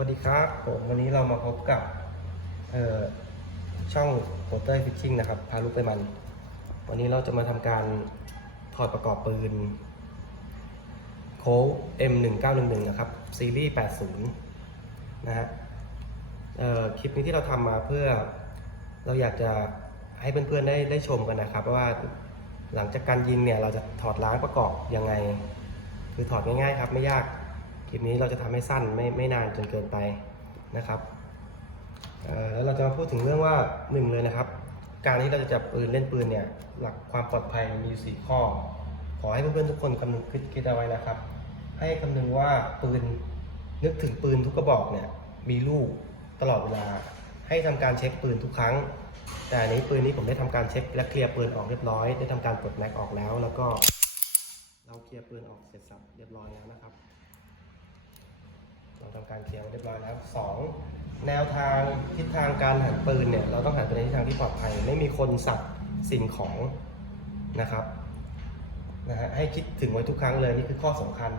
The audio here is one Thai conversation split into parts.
วัสดีครับ ผมวันนี้เรามาพบกับเอ่อช่องโ o เตอร์ฟิชชิ่งนะครับ พาลูกไปมัน วันนี้เราจะมาทำการถอดประกอบปืน โค้ก M1911 นะครับ ซีรีส์ 80 นะฮะเอ่อคลิปนี้ที่เราทำมาเพื่อเราอยากจะให้เพื่อนๆได้ได้ชมกันนะครับว่าหลังจากการยิงเนี่ยเราจะถอดล้างประกอบยังไง คือถอดง่ายๆครับไม่ยาก คลิปนี้เราจะทำให้สั้นไม่ไม่นานจนเกินไปนะครับแล้วเราจะมาพูดถึงเรื่องว่าหนึ่งเลยนะครับ การที่เราจะจับปืนเล่นปืนเนี่ยหลักความปลอดภัยมีอยู่สี่ข้อ ขอให้เพื่อนๆทุกคนคำนึงคิดคิดเอาไว้นะครับ ให้คำนึงว่าปืนนึกถึงปืนทุกกระบอกเนี่ยมีลูกตลอดเวลา ให้ทำการเช็คปืนทุกครั้ง แต่อันนี้ปืนนี้ผมได้ทำการเช็คและเคลียร์ปืนออกเรียบร้อย ได้ทำการปลดแม็กออกแล้ว แล้วก็เราเคลียร์ปืนออกเสร็จสับเรียบร้อยแล้วนะครับ เราทำการเคลียร์เรียบร้อยแล้วสองแนวทางทิศทางการหันปืนเนี่ยเราต้องหันไปในทิศทางที่ปลอดภัย ไม่มีคนสับสิ่งของนะครับนะฮะให้คิดถึงไว้ทุกครั้งเลยนี่คือข้อสำคัญ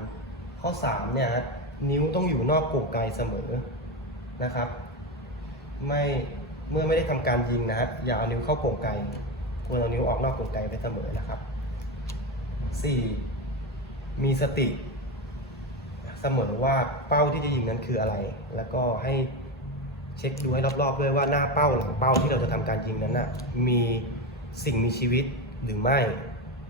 ข้อ3เนี่ยฮะนิ้วต้องอยู่นอกกรงไกลเสมอนะครับ ไม่เมื่อไม่ได้ทำการยิงนะฮะอย่าเอานิ้วเข้ากรงไกลควรเอานิ้วออกนอกกรงไกลไปเสมอนะครับ 4. มีสติ เสมอว่าเป้าที่จะยิงนั้นคืออะไร แล้วก็ให้เช็คดูให้รอบๆด้วยว่าหน้าเป้าหลังเป้าที่เราจะทำการยิงนั้นนะมีสิ่งมีชีวิตหรือไม่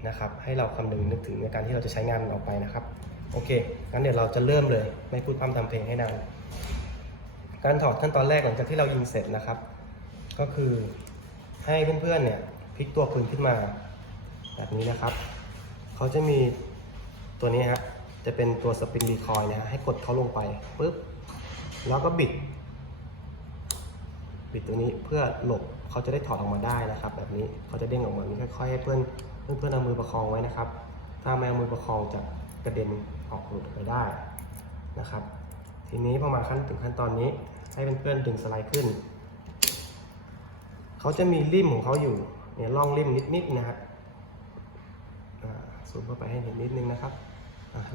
นะครับ ให้เราคำนึงนึกถึงในการที่เราจะใช้งานมันออกไปนะครับ โอเคงั้นเดี๋ยวเราจะเริ่มเลย ไม่พูดพร่ำทำเพลงให้นานการถอดขั้นตอนแรกหลังจากที่เรายิงเสร็จนะครับ ก็คือให้เพื่อนๆเนี่ยพลิกตัวปืนขึ้นมา แบบนี้นะครับเขาจะมีตัวนี้ฮะ จะเป็นตัวสปริงรีคอยนะฮะให้กดเขาลงไปปุ๊บแล้วก็บิด บิดตัวนี้เพื่อหลบเขาจะได้ถอดออกมาได้นะครับ แบบนี้เขาจะเด้งออกมานี่ค่อยๆให้เพื่อนเพื่อนเอามือประคองไว้นะครับ ถ้าไม่เอามือประคองจะกระเด็นออกหลุดไปได้นะครับ ทีนี้พอมาขั้นถึงขั้นตอนนี้ให้เพื่อนๆดึงสไลด์ขึ้นเขาจะมีริมของเขาอยู่เนี่ยร่องริมนิดๆนะฮะอ่าซูมเข้าไปให้เห็นนิดนึงนะครับ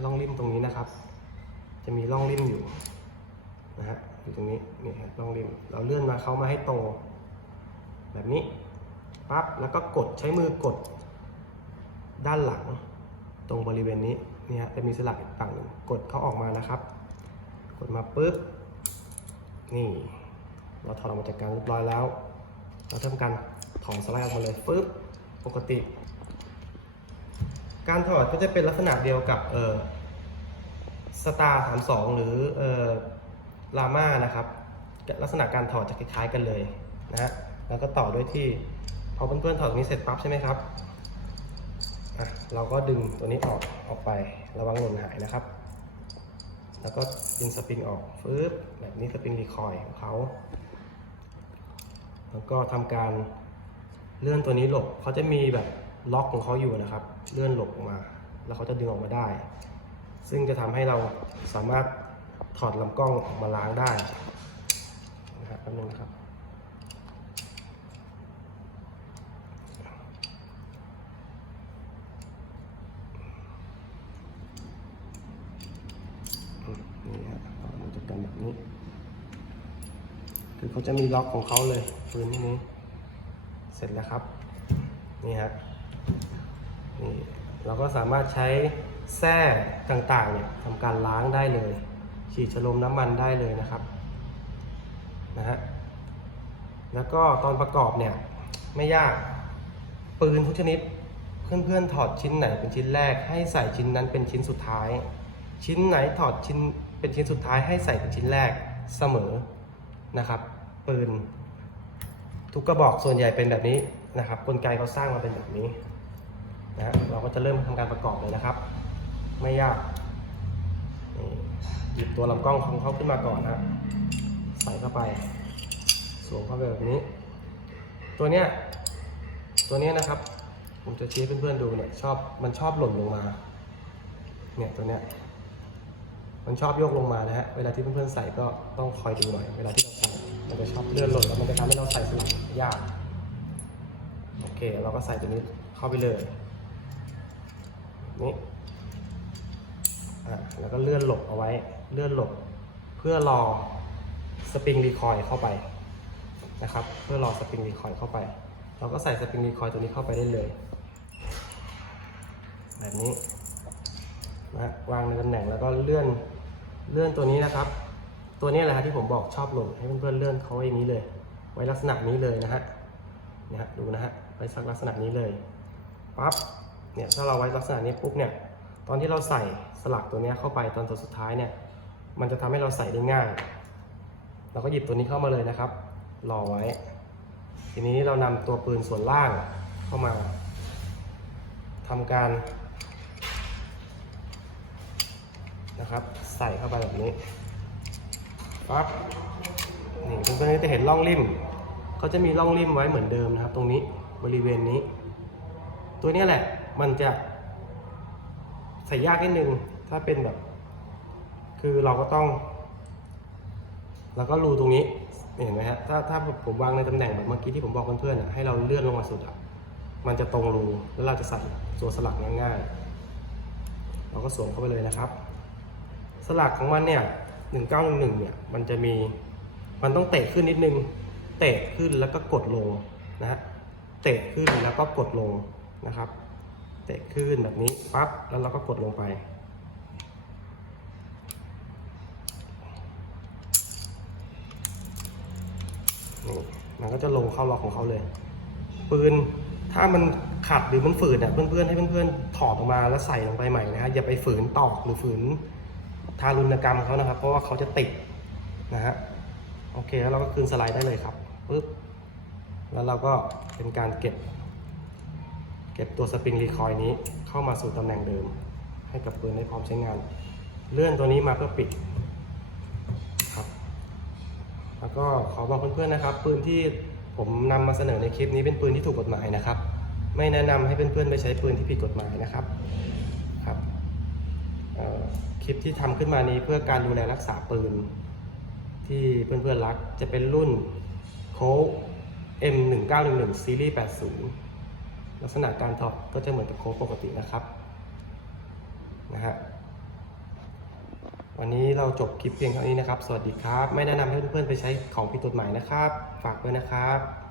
ร่องริมตรงนี้นะครับ จะมีร่องริมอยู่นะฮะอยู่ตรงนี้นี่ครับร่องริมเราเลื่อนมาเข้ามาให้โต แบบนี้ปั๊บแล้วก็กดใช้มือกด ด้านหลังตรงบริเวณนี้นี่ฮะจะมีสลักอีกฝั่งหนึ่งกดเขาออกมานะครับ กดมาปุ๊บนี่ เราถอดออกมาจากการเรียบร้อยแล้ว เราทำการถอนสไลด์ออกมาเลยปุ๊บปกติ การถอดก็จะเป็นลักษณะเดียวกับเออสตาร์สามสองหรือเออลาม่านะครับ ลักษณะการถอดจะคล้ายๆกันเลยนะฮะแล้วก็ต่อด้วยที่พอเพื่อนๆถอดตรงนี้เสร็จปั๊บใช่ไหมครับอะเราก็ดึงตัวนี้ออกออกไประวังหล่นหายนะครับ แล้วก็ดึงสปริงออกฟึบแบบนี้สปริงรีคอยล์ของเขาแล้วก็ทำการเลื่อนตัวนี้หลบเขาจะมีแบบล็อกของเขาอยู่นะครับ เลื่อนหลบออกมา แล้วเขาจะดึงออกมาได้ ซึ่งจะทำให้เราสามารถถอดลำกล้องออกมาล้างได้นะครับแป๊บนึงครับนี่ฮะเอามันจะกันแบบนี้ คือเขาจะมีล็อกของเขาเลยปืนที่นี้ เสร็จแล้วครับ นี่ฮะ นี่เราก็สามารถใช้แส้ต่างๆเนี่ยทำการล้างได้เลย ฉีดชโลมน้ำมันได้เลยนะครับนะฮะแล้วก็ตอนประกอบเนี่ยไม่ยากปืนทุกชนิดเพื่อนๆถอดชิ้นไหนเป็นชิ้นแรก ให้ใส่ชิ้นนั้นเป็นชิ้นสุดท้าย ชิ้นไหนถอดชิ้นเป็นชิ้นสุดท้าย ให้ใส่เป็นชิ้นแรกเสมอนะครับ ปืน ทุกกระบอกส่วนใหญ่เป็นแบบนี้นะครับ กลไกเขาสร้างมาเป็นแบบนี้ นะเราก็จะเริ่มทำการประกอบเลยนะครับ ไม่ยากหยิบตัวลำกล้องของเขาขึ้นมาก่อนนะใส่เข้าไปสวมเข้าไปแบบนี้ ตัวเนี้ยตัวเนี้ยนะครับ ผมจะชี้ให้เพื่อนๆดูเนี่ยชอบมันชอบหล่นลงมา เนี่ยตัวเนี้ยมันชอบโยกลงมานะฮะ เวลาที่เพื่อนๆใส่ก็ต้องคอยดูหน่อย เวลาที่เราใส่ มันจะชอบเลื่อนหล่นแล้วมันจะทำให้เราใส่สลับยาก โอเค เราก็ใส่ตัวนี้เข้าไปเลย นี่อะแล้วก็เลื่อนหลบเอาไว้ เลื่อนหลบ เพื่อรอสปริงรีคอยล์เข้าไปนะครับ เพื่อรอสปริงรีคอยล์เข้าไป เราก็ใส่สปริงรีคอยล์ตัวนี้เข้าไปได้เลย แบบนี้นะวางในตำแหน่งแล้วก็เลื่อนเลื่อนตัวนี้นะครับ ตัวนี้แหละฮะที่ผมบอกชอบหล่นให้เพื่อนๆเลื่อนเขาไว้องนี้เลย ไว้ลักษณะนี้เลยนะฮะนี่ยฮะดูนะฮะไว้สักลักษณะนี้เลยปั๊บ เนี่ยถ้าเราไว้ลักษณะนี้ปุ๊บเนี่ยตอนที่เราใส่สลักตัวนี้เข้าไปตอนตัวสุดท้ายเนี่ยมันจะทำให้เราใส่ได้ง่าย เราก็หยิบตัวนี้เข้ามาเลยนะครับรอไว้ ทีนี้เรานำตัวปืนส่วนล่างเข้ามาทำการนะครับใส่เข้าไปแบบนี้ปั๊บนี่เพื่อนๆก็จะเห็นร่องริมเขาจะมีร่องริมไว้เหมือนเดิมนะครับ ตรงนี้บริเวณนี้ ตัวนี้แหละ มันจะใส่ยากนิดนึง ถ้าเป็นแบบ คือเราก็ต้อง แล้วก็รูตรงนี้ เห็นไหมฮะ ถ้าถ้าผมวางในตำแหน่งแบบเมื่อกี้ที่ผมบอกเพื่อนๆอะให้เราเลื่อนลงมาสุดอะ มันจะตรงรู แล้วเราจะใส่ตัวสลักง่ายๆ เราก็สวมเข้าไปเลยนะครับ สลักของมันเนี่ยหนึ่งเก้าหนึ่งหนึ่งเนี่ย มันจะมี มันต้องเตะขึ้นนิดนึง เตะขึ้นแล้วก็กดลงนะฮะ เตะขึ้นแล้วก็กดลงนะครับ เตะขึ้นแบบนี้ปั๊บแล้วเราก็กดลงไป นี่มันก็จะลงเข้าล็อกของเขาเลย ปืนถ้ามันขัดหรือมันฝืดอะเพื่อนๆให้เพื่อนๆถอดออกมาแล้วใส่ลงไปใหม่นะฮะอย่าไปฝืนตอกหรือฝืนทารุณกรรมเขานะครับ เพราะว่าเขาจะติดนะฮะโอเคแล้วเราก็คืนสไลด์ได้เลยครับปึ๊บแล้วเราก็เป็นการเก็บ เก็บตัวสปริงรีคอยล์นี้เข้ามาสู่ตำแหน่งเดิม ให้กับปืนได้พร้อมใช้งาน เลื่อนตัวนี้มาเพื่อปิดครับแล้วก็ขอบอกเพื่อนๆนะครับ ปืนที่ผมนำมาเสนอในคลิปนี้เป็นปืนที่ถูกกฎหมายนะครับ ไม่แนะนำให้เพื่อนๆไปใช้ปืนที่ผิดกฎหมายนะครับครับคลิปที่ทำขึ้นมานี้เพื่อการดูแลรักษาปืน ที่เพื่อนๆรักจะเป็นรุ่นโค้ก M1911 ซีรีส์80 ลักษณะการถอดก็จะเหมือนกับโค้กปกตินะครับนะฮะวันนี้เราจบคลิปเพียงเท่านี้นะครับ สวัสดีครับ ไม่แนะนำให้เพื่อนๆไปใช้ของผิดกฎหมายนะครับ ฝากด้วยนะครับ